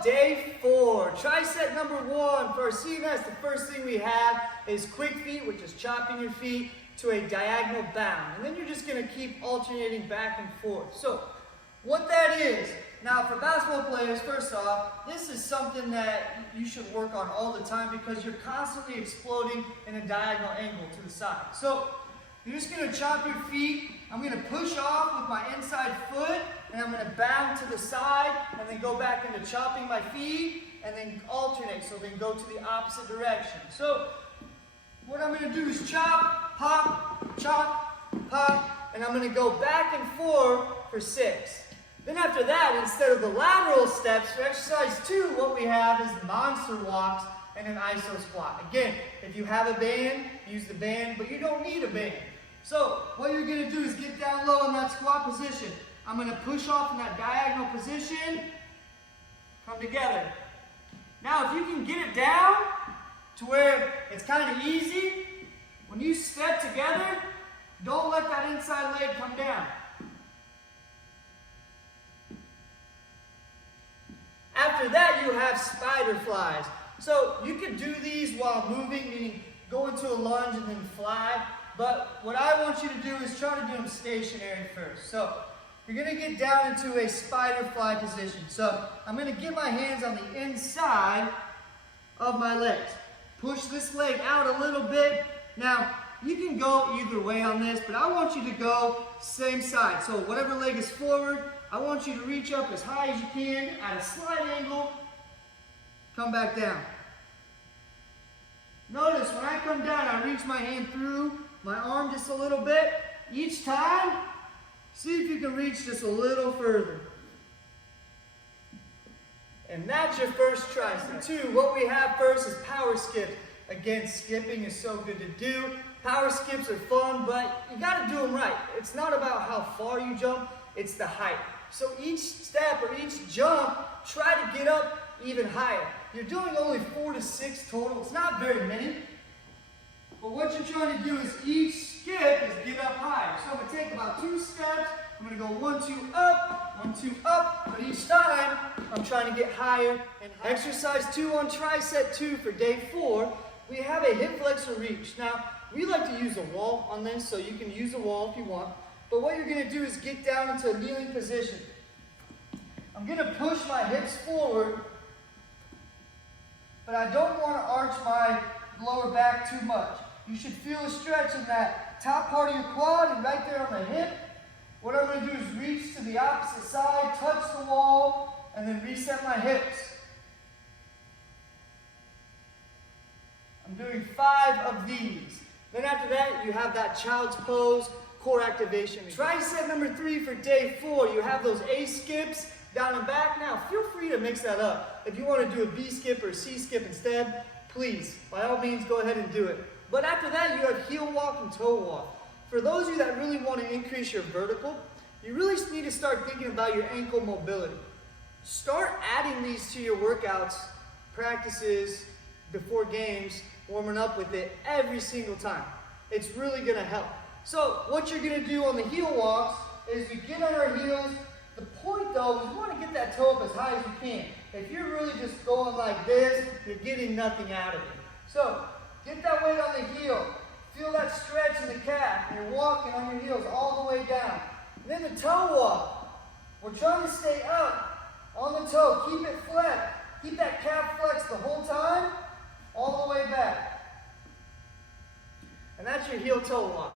up? Day 4. Tricep number 1. For our CNS, the first thing we have is quick feet, which is chopping your feet to a diagonal bound. And then you're just going to keep alternating back and forth. So, what that is, now for basketball players, first off, this is something that you should work on all the time because you're constantly exploding in a diagonal angle to the side. So, you're just going to chop your feet. I'm going to push off with my inside foot, and I'm going to bound to the side, and then go back into chopping my feet, and then alternate, so then go to the opposite direction. So, what I'm going to do is chop, pop, and I'm going to go back and forth for 6. Then after that, instead of the lateral steps, for exercise 2, what we have is monster walks and an iso squat. Again, if you have a band, use the band, but you don't need a band. So, what you're going to do is get down low in that squat position. I'm going to push off in that diagonal position, come together. Now, if you can get it down to where it's kind of easy, when you step together, don't let that inside leg come down. After that, you have spider flies. So you can do these while moving, meaning go into a lunge and then fly. But what I want you to do is try to do them stationary first. So you're going to get down into a spider fly position. So I'm going to get my hands on the inside of my legs. Push this leg out a little bit. Now, you can go either way on this, but I want you to go same side. So whatever leg is forward, I want you to reach up as high as you can at a slight angle. Come back down. Notice when I come down, I reach my hand through my arm just a little bit. Each time, see if you can reach just a little further. And that's your first tricep. 2, what we have first is power skip. Again, skipping is so good to do. Power skips are fun, but you got to do them right. It's not about how far you jump, it's the height. So each step or each jump, try to get up even higher. You're doing only 4 to 6 total. It's not very many. But what you're trying to do is each skip is get up higher. So I'm going to take about 2 steps. I'm going to go 1, 2, up, 1, 2, up. But each time, I'm trying to get higher and higher. Exercise 2 on tricep 2 for day 4. We have a hip flexor reach. Now, we like to use a wall on this, so you can use a wall if you want. But what you're going to do is get down into a kneeling position. I'm going to push my hips forward, but I don't want to arch my lower back too much. You should feel a stretch in that top part of your quad and right there on the hip. What I'm going to do is reach to the opposite side, touch the wall, and then reset my hips. I'm doing 5 of these. Then after that, you have that child's pose, core activation. Tricep number 3 for day 4. You have those A skips down and back. Now, feel free to mix that up. If you want to do a B skip or a C skip instead, please, by all means, go ahead and do it. But after that, you have heel walk and toe walk. For those of you that really want to increase your vertical, you really need to start thinking about your ankle mobility. Start adding these to your workouts, practices, before games, warming up with it every single time. It's really going to help. So what you're going to do on the heel walks is we get on our heels. The point though is you want to get that toe up as high as you can. If you're really just going like this, you're getting nothing out of it. So get that weight on the heel. Feel that stretch in the calf. And you're walking on your heels all the way down. And then the toe walk. We're trying to stay up on the toe. Keep it flat. Keep that calf flexed the whole time, all the way back. And that's your heel toe walk.